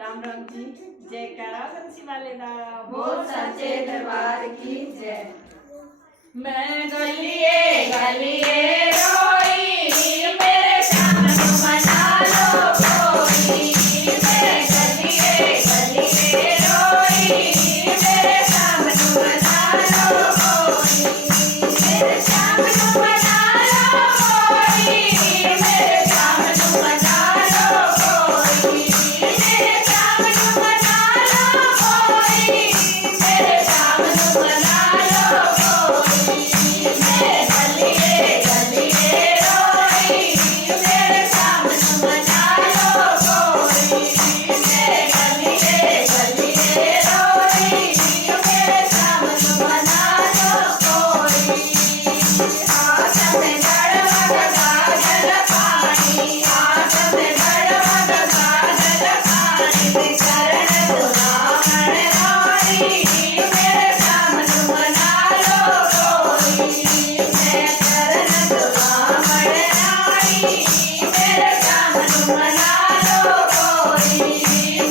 राम राम जी। जयकारा बंसी वाले दा बोल सच्चे दरबार की जय। मैं गलिए गलिए रोई मेरे श्याम को मना लो कोई। मैं गलिए गलिए रोई मेरे श्याम को मना लो कोई। मेरे श्याम को मना लो कोई। मेरे श्याम को मना लो कोई। मेरे श्याम को मना लो कोई। मेरे श्याम को मना लो कोई। मैं गलिए गलिए रोई मेरे श्याम को मना लो कोई। मैं गलिए गलिए रोई मेरे श्याम को मना लो कोई। आस में गड़बड़ गाजर पानी, आस में गड़बड़ गाजर पानी, चरण दुरावण रानी मेरे श्याम को मना लो कोई। मैं चरण दुरावण रानी मेरे श्याम को मना लो कोई।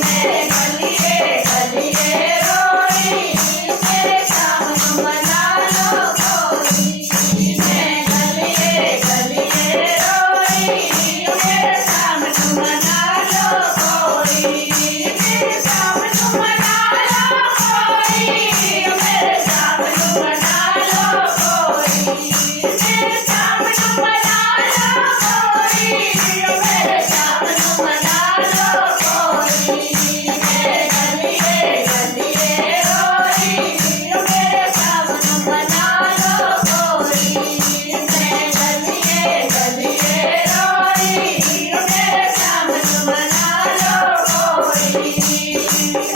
मैं गलिए गलिए रोई मेरे श्याम को मना लो कोई। मैं गलिए गलिए रोई मेरे श्याम को मना लो कोई। मेरे श्याम को मना लो कोई। मेरे श्याम को मना लो कोई। मेरे श्याम को मना लो कोई। मेरे श्याम को मना लो कोई। मैं गलिए गलिए रोई मेरे श्याम को मना लो कोई। मैं गलिए गलिए रोई मेरे श्याम को मना लो कोई।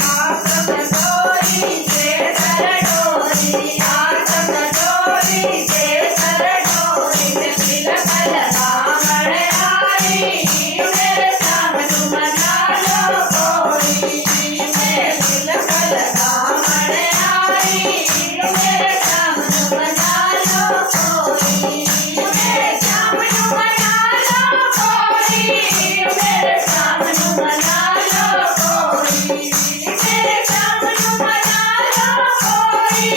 आस में डोरी से सर डोरी, आस में डोरी से सर डोरी, में तिलक लगावण रानी मेरे श्याम को मना लो कोई। मैं तिलक लगावण रानी मेरे श्याम को मना लो कोई। मेरे श्याम को मना लो कोई। मेरे श्याम को मना लो कोई। मेरे श्याम को मना लो कोई।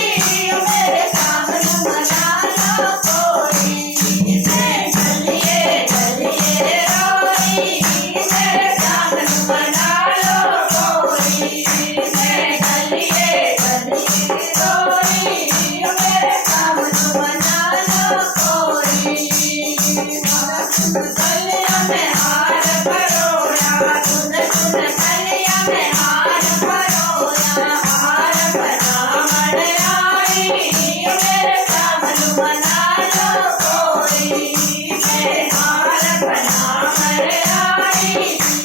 मेरे श्याम को मना लो कोई। मैं गलिए गलिए रोई मेरे श्याम को मना लो कोई। मैं गलिए गलिए रोई मेरे श्याम को मना लो कोई। गलिया में हार परोया, सुन सुन गलिया में हार परोया, हार परावण रानी मेरे श्याम को मना लो कोई। मैं हार परावण रानी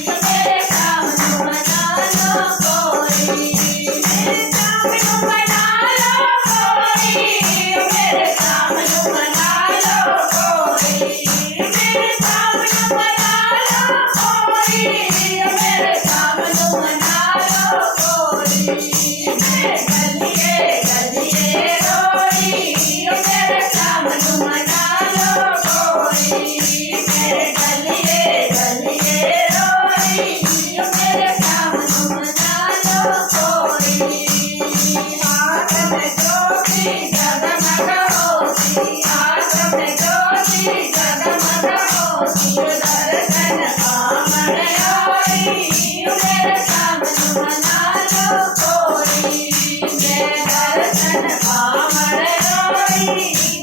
मेरे श्याम को मना लो कोई। मेरे श्याम को मना लो कोई। मेरे श्याम को मना लो कोई। मेरे श्याम को मना लो कोई। मेरे श्याम को मना लो कोई। मैं गलिए गलिए रोई मेरे श्याम को मना लो कोई। मैं गलिए गलिए रोई मेरे श्याम को मना लो कोई। आस में ज्योति जगमग होती, आस में ज्योति जगमग होती, दर्शन पावण रोई मेरे श्याम को मना लो कोई। मैं दर्शन पावण रोई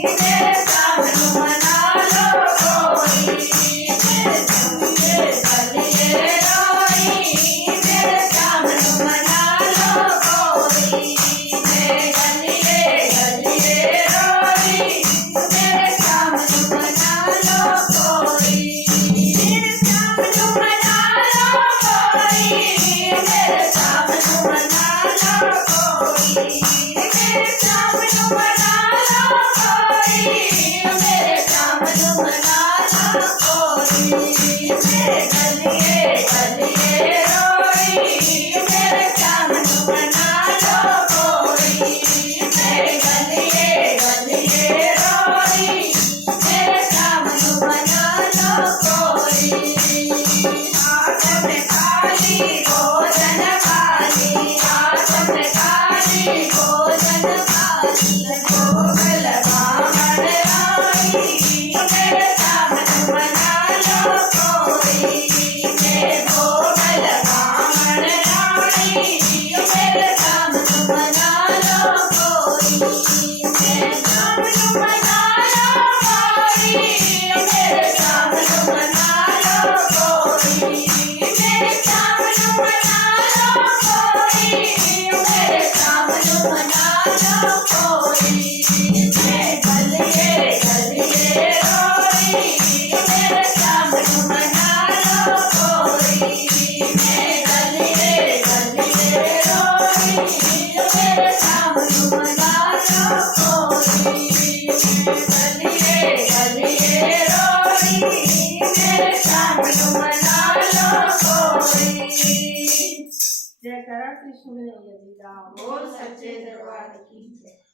मेरे श्याम को मना लो कोई। मैं गलिए गलिए रोई मेरे श्याम को मना लो कोई। मैं गलिए गलिए रोई मेरे श्याम को मना लो कोई। मेरे श्याम को मना लो कोई। मेरे श्याम को मना लो कोई। मेरे श्याम को मना लो कोई। मेरे श्याम को मना लो कोई। मैं गलिए गलिए रोई मेरे श्याम को मना लो कोई। मैं गलिए गलिए रोई मेरे श्याम को मना लो कोई। आस में खाली भोजन कृष्ण कन्हैया जी का बोल सच्चे दरबार की जय।